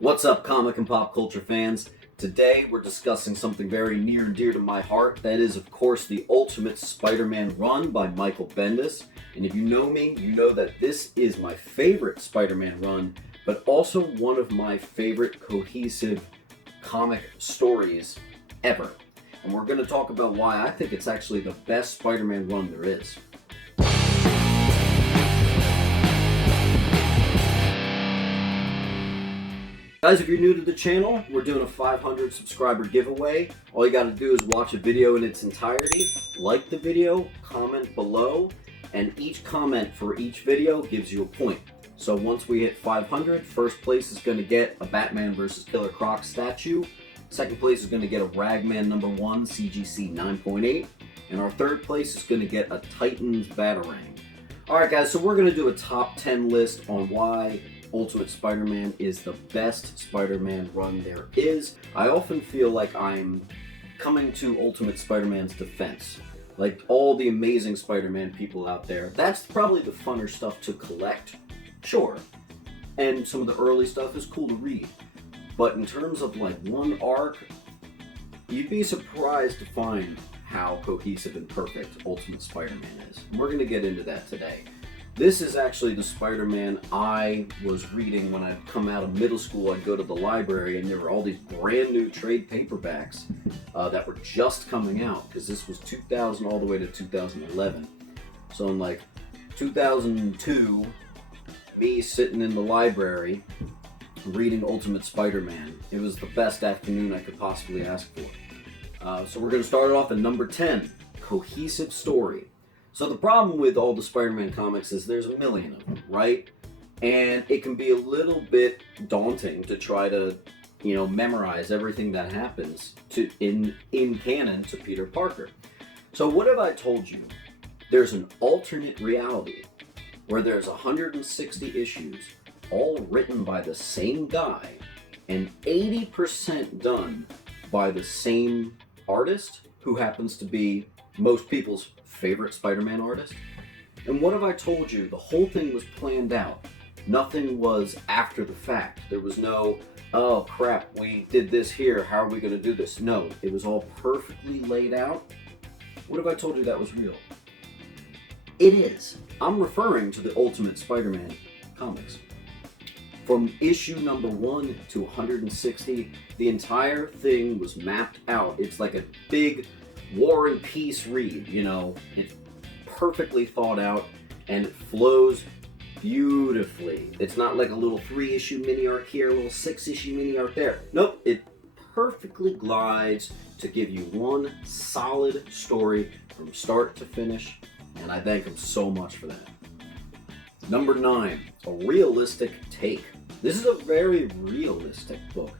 What's up, comic and pop culture fans? Today we're discussing something very near and dear to my heart. That is, of course, the Ultimate Spider-Man run by Michael Bendis. And if you know me, you know that this is my favorite Spider-Man run, but also one of my favorite cohesive comic stories ever. And we're going to talk about why I think it's actually the best Spider-Man run there is. Guys, if you're new to the channel, we're doing a 500 subscriber giveaway. All you gotta do is watch a video in its entirety, like the video, comment below, and each comment for each video gives you a point. So once we hit 500, first place is gonna get a Batman vs. Killer Croc statue. Second place is gonna get a Ragman #1 CGC 9.8. And our third place is gonna get a Titans Batarang. Alright guys, so we're gonna do a top 10 list on why Ultimate Spider-Man is the best Spider-Man run there is. I often feel like I'm coming to Ultimate Spider-Man's defense. Like all the amazing Spider-Man people out there, that's probably the funner stuff to collect, sure. And some of the early stuff is cool to read. But in terms of like one arc, you'd be surprised to find how cohesive and perfect Ultimate Spider-Man is. And we're going to get into that today. This is actually the Spider-Man I was reading when I'd come out of middle school. I'd go to the library and there were all these brand new trade paperbacks that were just coming out, because this was 2000 all the way to 2011. So in like 2002, me sitting in the library reading Ultimate Spider-Man, it was the best afternoon I could possibly ask for. So we're going to start it off at number 10, Cohesive Story. So the problem with all the Spider-Man comics is there's a million of them, right? And it can be a little bit daunting to try to, memorize everything that happens in canon to Peter Parker. So what if I told you there's an alternate reality where there's 160 issues all written by the same guy and 80% done by the same artist who happens to be most people's favorite Spider-Man artist? And what if I told you the whole thing was planned out? Nothing was after the fact. There was no, oh crap, we did this here, how are we going to do this? No, it was all perfectly laid out. What if I told you that was real? It is. I'm referring to the Ultimate Spider-Man comics. From issue number 1 to 160, the entire thing was mapped out. It's like a big War and Peace read, it's perfectly thought out and it flows beautifully. It's not like a little 3-issue mini arc here, a little 6-issue mini arc there. Nope, it perfectly glides to give you one solid story from start to finish, and I thank him so much for that. Number 9, A Realistic Take. This is a very realistic book.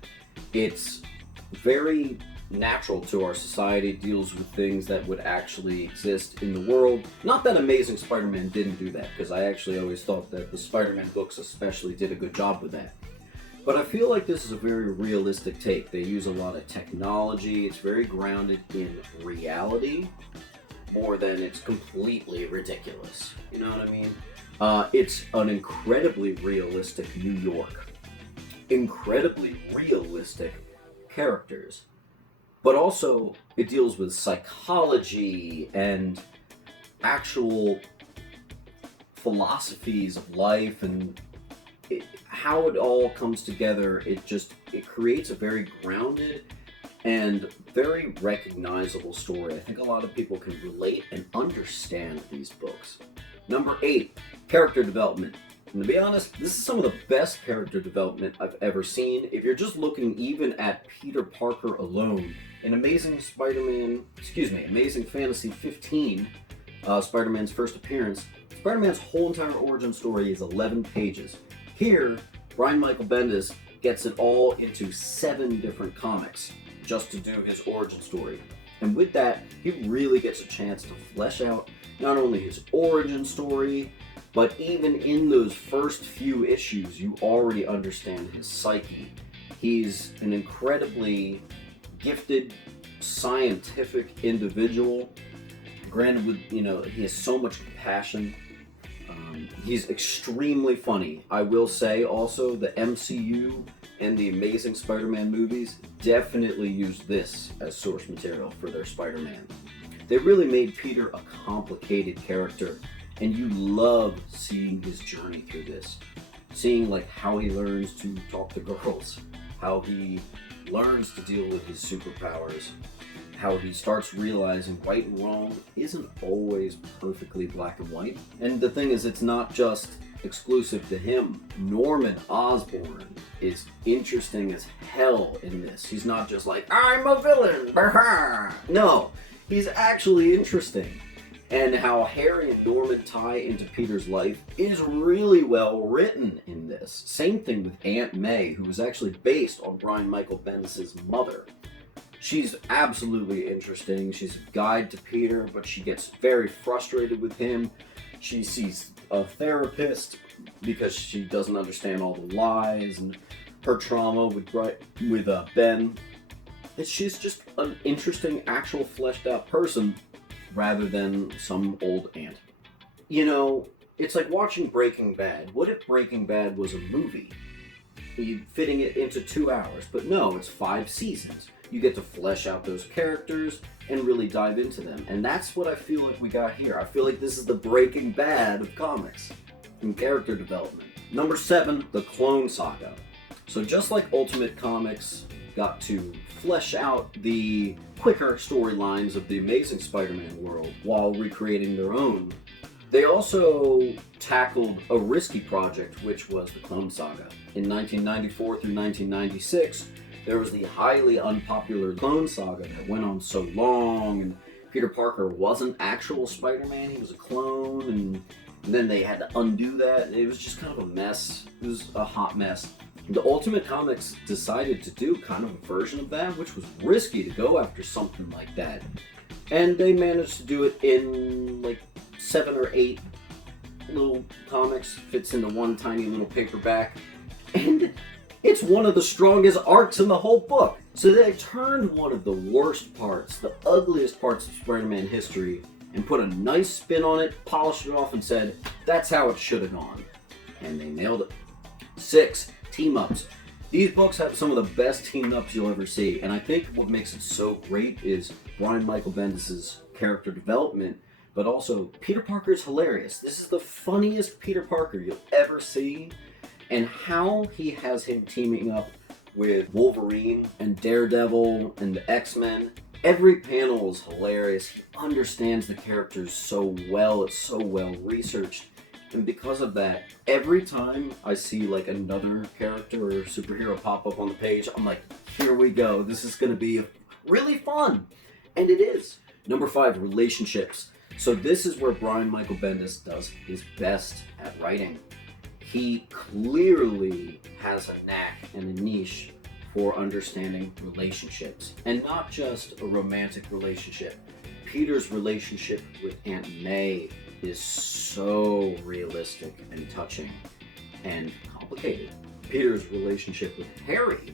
It's very natural to our society, deals with things that would actually exist in the world. Not that Amazing Spider-Man didn't do that, because I actually always thought that the Spider-Man books especially did a good job with that. But I feel like this is a very realistic take. They use a lot of technology. It's very grounded in reality more than it's completely ridiculous. You know what I mean? It's an incredibly realistic New York. Incredibly realistic characters. But also, it deals with psychology and actual philosophies of life and how it all comes together. It creates a very grounded and very recognizable story. I think a lot of people can relate and understand these books. Number 8, Character Development. And to be honest, this is some of the best character development I've ever seen. If you're just looking even at Peter Parker alone, in Amazing Fantasy 15, Spider-Man's first appearance, Spider-Man's whole entire origin story is 11 pages. Here, Brian Michael Bendis gets it all into 7 different comics just to do his origin story. And with that, he really gets a chance to flesh out not only his origin story, but even in those first few issues, you already understand his psyche. He's an incredibly gifted, scientific individual. Granted, he has so much compassion. He's extremely funny. I will say also the MCU and the Amazing Spider-Man movies definitely used this as source material for their Spider-Man. They really made Peter a complicated character, and you love seeing his journey through this. Seeing like how he learns to talk to girls, how he learns to deal with his superpowers, how he starts realizing right and wrong isn't always perfectly black and white. And the thing is, it's not just exclusive to him. Norman Osborn is interesting as hell in this. He's not just like, I'm a villain! No, he's actually interesting. And how Harry and Norman tie into Peter's life is really well written in this. Same thing with Aunt May, who was actually based on Brian Michael Bendis' mother. She's absolutely interesting. She's a guide to Peter, but she gets very frustrated with him. She sees a therapist because she doesn't understand all the lies and her trauma with Ben. She's just an interesting, actual fleshed out person rather than some old aunt. You know, it's like watching Breaking Bad. What if Breaking Bad was a movie? You fitting it into 2 hours, but no, it's 5 seasons. You get to flesh out those characters and really dive into them. And that's what I feel like we got here. I feel like this is the Breaking Bad of comics and character development. Number 7, the Clone Saga. So just like Ultimate Comics got to flesh out the quicker storylines of the Amazing Spider-Man world while recreating their own, they also tackled a risky project, which was the Clone Saga. In 1994 through 1996, there was the highly unpopular Clone Saga that went on so long, and Peter Parker wasn't actual Spider-Man, he was a clone, and then they had to undo that. It was just kind of a mess. It was a hot mess. The Ultimate Comics decided to do kind of a version of that, which was risky to go after something like that. And they managed to do it in like 7 or 8 little comics, fits into one tiny little paperback. And it's one of the strongest arcs in the whole book. So they turned one of the worst parts, the ugliest parts of Spider-Man history, and put a nice spin on it, polished it off, and said, that's how it should have gone. And they nailed it. 6, team-ups. These books have some of the best team-ups you'll ever see, and I think what makes it so great is Brian Michael Bendis' character development, but also Peter Parker is hilarious. This is the funniest Peter Parker you'll ever see. And how he has him teaming up with Wolverine and Daredevil and the X-Men. Every panel is hilarious. He understands the characters so well. It's so well researched. And because of that, every time I see like another character or superhero pop up on the page, I'm like, here we go. This is going to be really fun. And it is. Number 5, relationships. So this is where Brian Michael Bendis does his best at writing. He clearly has a knack and a niche for understanding relationships, and not just a romantic relationship. Peter's relationship with Aunt May is so realistic and touching and complicated. Peter's relationship with Harry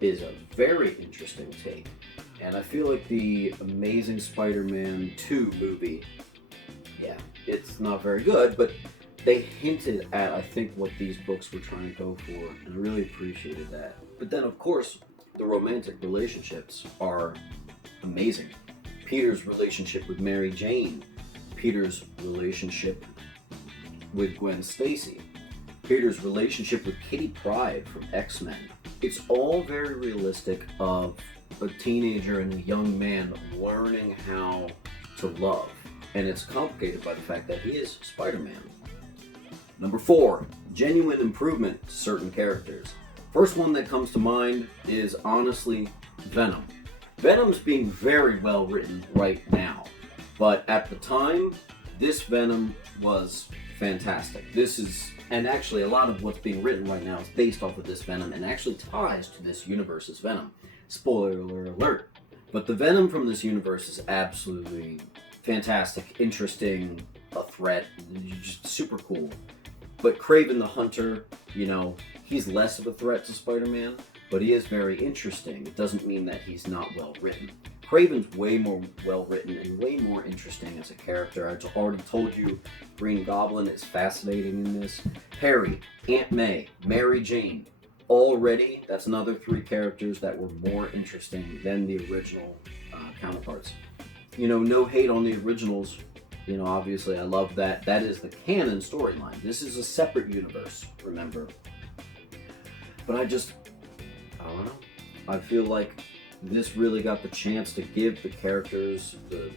is a very interesting take, and I feel like the Amazing Spider-Man 2 movie, yeah, it's not very good, but they hinted at, I think, what these books were trying to go for, and I really appreciated that. But then, of course, the romantic relationships are amazing. Peter's relationship with Mary Jane, Peter's relationship with Gwen Stacy, Peter's relationship with Kitty Pryde from X-Men. It's all very realistic of a teenager and a young man learning how to love. And it's complicated by the fact that he is Spider-Man. Number 4, genuine improvement to certain characters. First one that comes to mind is honestly Venom. Venom's being very well written right now, but at the time, this Venom was fantastic. And actually a lot of what's being written right now is based off of this Venom and actually ties to this universe's Venom. Spoiler alert. But the Venom from this universe is absolutely fantastic, interesting, a threat, just super cool. But Kraven the Hunter, he's less of a threat to Spider-Man, but he is very interesting. It doesn't mean that he's not well written. Kraven's way more well written and way more interesting as a character. I've already told you Green Goblin is fascinating in this. Harry, Aunt May, Mary Jane. Already, that's another 3 characters that were more interesting than the original counterparts. You know, no hate on the originals. You know, obviously I love that. That is the canon storyline. This is a separate universe, remember. But I don't know. I feel like this really got the chance to give the characters the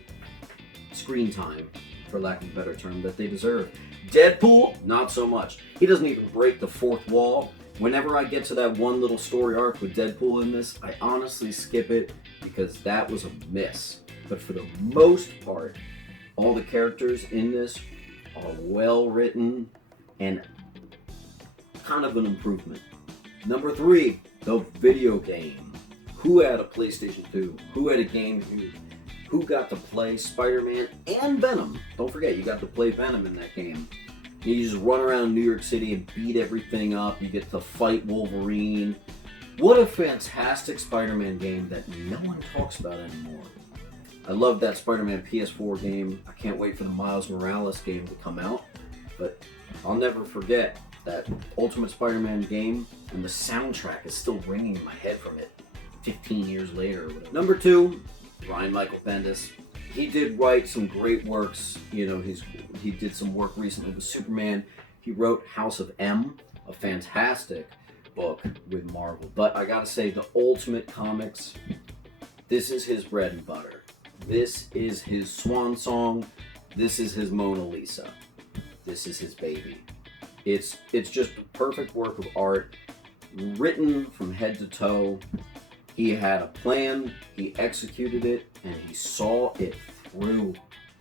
screen time, for lack of a better term, that they deserve. Deadpool, not so much. He doesn't even break the 4th wall. Whenever I get to that one little story arc with Deadpool in this, I honestly skip it because that was a miss. But for the most part, all the characters in this are well written and kind of an improvement. Number 3, the video game. Who had a PlayStation 2? Who had a GameCube? Who got to play Spider-Man and Venom? Don't forget, you got to play Venom in that game. You just run around New York City and beat everything up. You get to fight Wolverine. What a fantastic Spider-Man game that no one talks about anymore. I love that Spider-Man PS4 game. I can't wait for the Miles Morales game to come out. But I'll never forget that Ultimate Spider-Man game, and the soundtrack is still ringing in my head from it 15 years later or whatever. Number 2, Brian Michael Bendis. He did write some great works. You know, he did some work recently with Superman. He wrote House of M, a fantastic book with Marvel. But I gotta say, the Ultimate Comics, this is his bread and butter. This is his swan song. This is his Mona Lisa. This is his baby. It's just a perfect work of art, written from head to toe. He had a plan, he executed it, and he saw it through.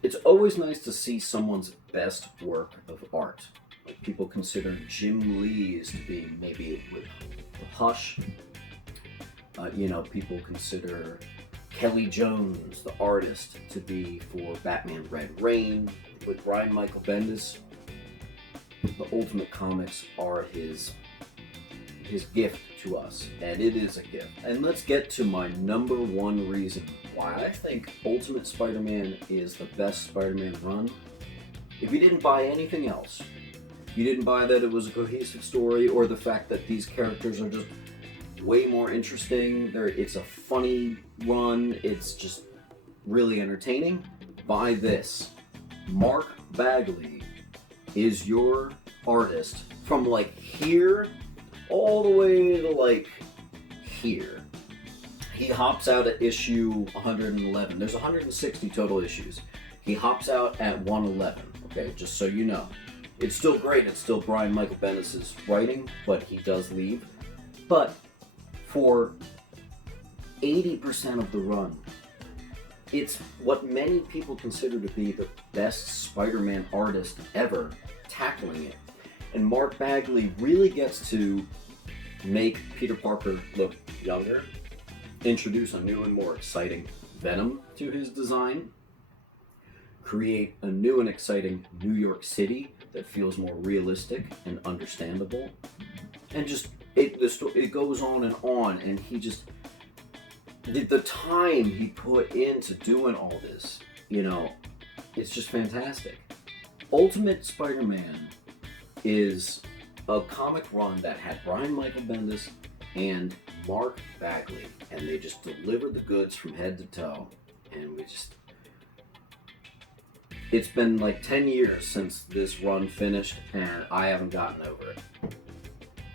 It's always nice to see someone's best work of art. Like people consider Jim Lee's to be maybe with Hush. You know, people consider Kelly Jones, the artist, to be for Batman Red Rain. With Brian Michael Bendis, the Ultimate Comics are his gift to us, and it is a gift. And let's get to my number 1 reason why I think Ultimate Spider-Man is the best Spider-Man run. If you didn't buy anything else, you didn't buy that it was a cohesive story or the fact that these characters are just way more interesting, it's a funny run, it's just really entertaining, buy this. Mark Bagley is your artist from like here all the way to like here. He hops out at issue 111. There's 160 total issues. He hops out at 111, okay, just so you know. It's still great, it's still Brian Michael Bendis' writing, but he does leave. But for 80% of the run, it's what many people consider to be the best Spider-Man artist ever tackling it. And Mark Bagley really gets to make Peter Parker look younger, introduce a new and more exciting Venom to his design, create a new and exciting New York City that feels more realistic and understandable, and just it goes on, and he just the time he put into doing all this, you know, it's just fantastic. Ultimate Spider-Man is a comic run that had Brian Michael Bendis and Mark Bagley, and they just delivered the goods from head to toe, and it's been like 10 years since this run finished, and I haven't gotten over it.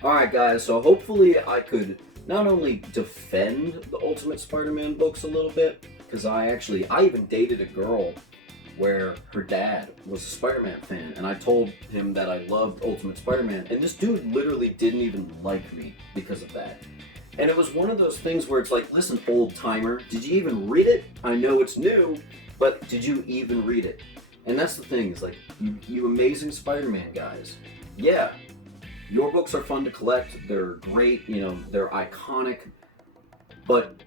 Alright guys, so hopefully I could not only defend the Ultimate Spider-Man books a little bit, because I even dated a girl where her dad was a Spider-Man fan, and I told him that I loved Ultimate Spider-Man, and this dude literally didn't even like me because of that. And it was one of those things where it's like, listen, old timer, did you even read it? I know it's new, but did you even read it? And that's the thing, is like, you amazing Spider-Man guys, yeah, your books are fun to collect, they're great, you know, they're iconic, but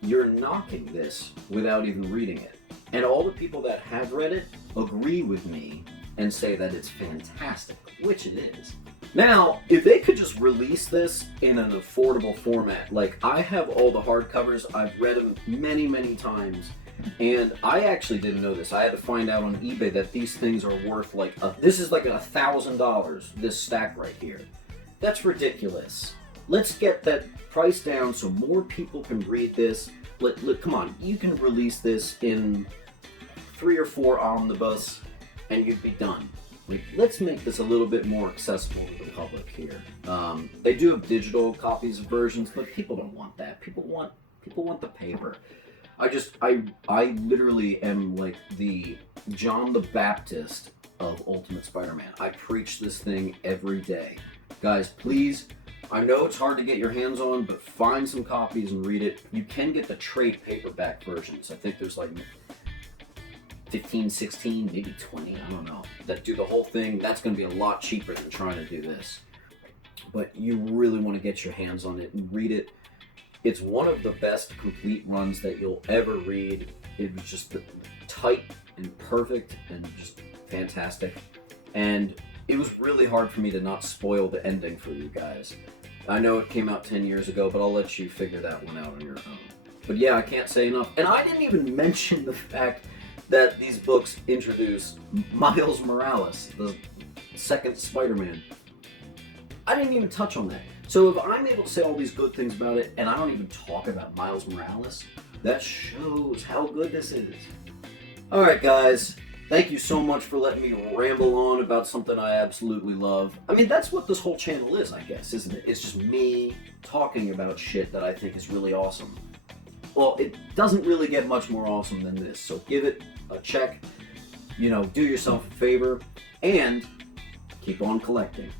you're knocking this without even reading it. And all the people that have read it agree with me and say that it's fantastic, which it is. Now, if they could just release this in an affordable format, like I have all the hardcovers, I've read them many, many times, and I actually didn't know this. I had to find out on eBay that these things are worth like, this is like $1,000, this stack right here. That's ridiculous. Let's get that price down so more people can read this. Come on, you can release this in 3 or 4 omnibus and you'd be done. Let's make this a little bit more accessible to the public here. They do have digital copies of versions, but people don't want that. People want the paper. I literally am like the John the Baptist of Ultimate Spider-Man. I preach this thing every day. Guys, please, I know it's hard to get your hands on, but find some copies and read it. You can get the trade paperback versions. I think there's like 15, 16, maybe 20, I don't know, that do the whole thing. That's going to be a lot cheaper than trying to do this. But you really want to get your hands on it and read it. It's one of the best complete runs that you'll ever read. It was just tight and perfect and just fantastic. And it was really hard for me to not spoil the ending for you guys. I know it came out 10 years ago, but I'll let you figure that one out on your own. But yeah, I can't say enough. And I didn't even mention the fact that these books introduce Miles Morales, the second Spider-Man. I didn't even touch on that. So if I'm able to say all these good things about it, and I don't even talk about Miles Morales, that shows how good this is. Alright guys, thank you so much for letting me ramble on about something I absolutely love. I mean, that's what this whole channel is, I guess, isn't it? It's just me talking about shit that I think is really awesome. Well, it doesn't really get much more awesome than this, so give it a check, do yourself a favor, and keep on collecting.